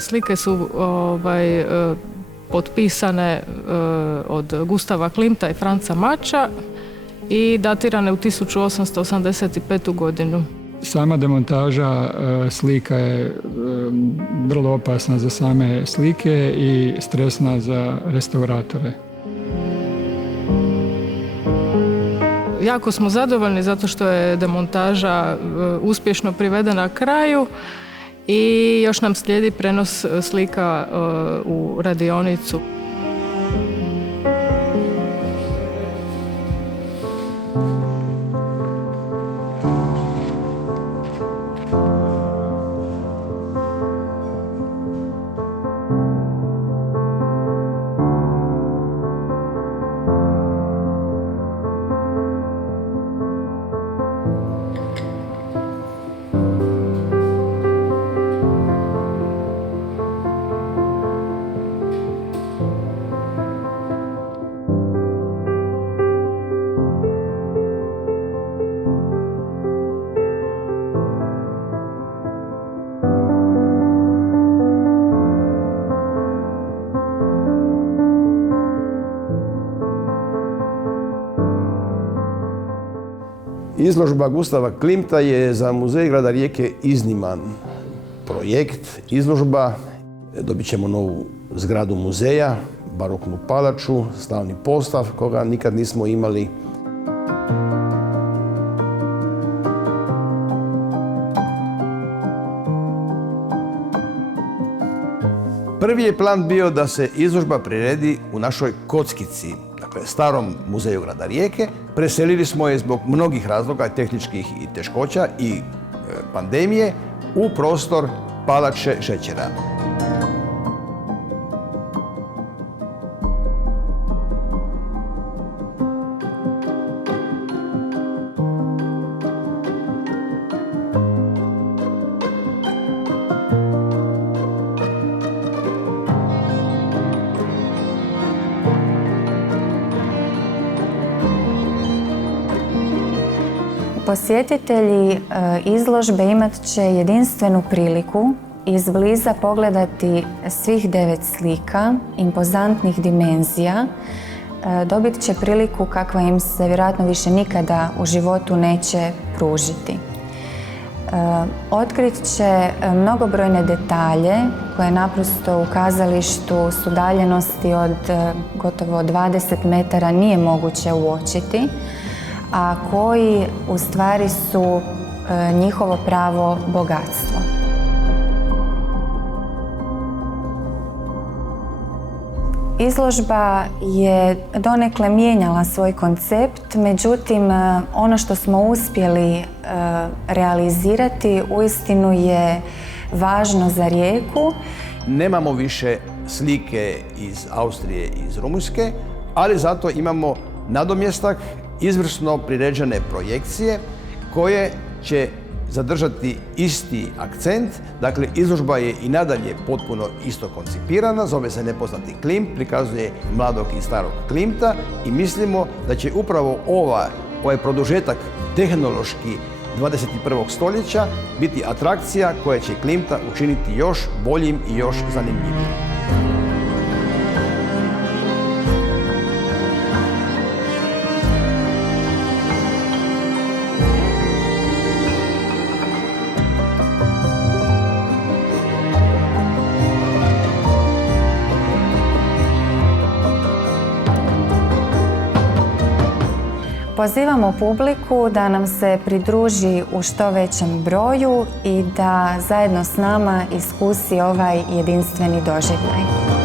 Slike su potpisane od Gustava Klimta i Franca Mača i datirane u 1885. godinu. Sama demontaža slika je vrlo opasna za same slike i stresna za restauratore. Jako smo zadovoljni zato što je demontaža uspješno privedena kraju i još nam slijedi prenos slika u radionicu. Izložba Gustava Klimta je za Muzej grada Rijeke izniman projekt, izložba. Dobit ćemo novu zgradu muzeja, baroknu palaču, slavni postav koga nikad nismo imali. Prvi je plan bio da se izložba priredi u našoj kockici, dakle starom muzeju grada Rijeke. Preselili smo je zbog mnogih razloga, tehničkih i teškoća i pandemije, u prostor Palače šećera. Posjetitelji izložbe imat će jedinstvenu priliku izbliza pogledati svih 9 slika impozantnih dimenzija. Dobit će priliku kakva im se vjerojatno više nikada u životu neće pružiti. Otkrit će mnogobrojne detalje koje naprosto u kazalištu s udaljenosti od gotovo 20 metara nije moguće uočiti, a koji u stvari su njihovo pravo bogatstvo. Izložba je donekle mijenjala svoj koncept, međutim ono što smo uspjeli realizirati uistinu je važno za Rijeku. Nemamo više slike iz Austrije i iz Rumunjske, ali zato imamo nadomjestak, izvrsno priređene projekcije koje će zadržati isti akcent. Dakle, izložba je i nadalje potpuno isto koncipirana, zove se Nepoznati Klimt, prikazuje mladog i starog Klimta i mislimo da će upravo ovaj produžetak tehnološki 21. stoljeća biti atrakcija koja će Klimta učiniti još boljim i još zanimljivijim. Pozivamo publiku da nam se pridruži u što većem broju i da zajedno s nama iskusi ovaj jedinstveni doživljaj.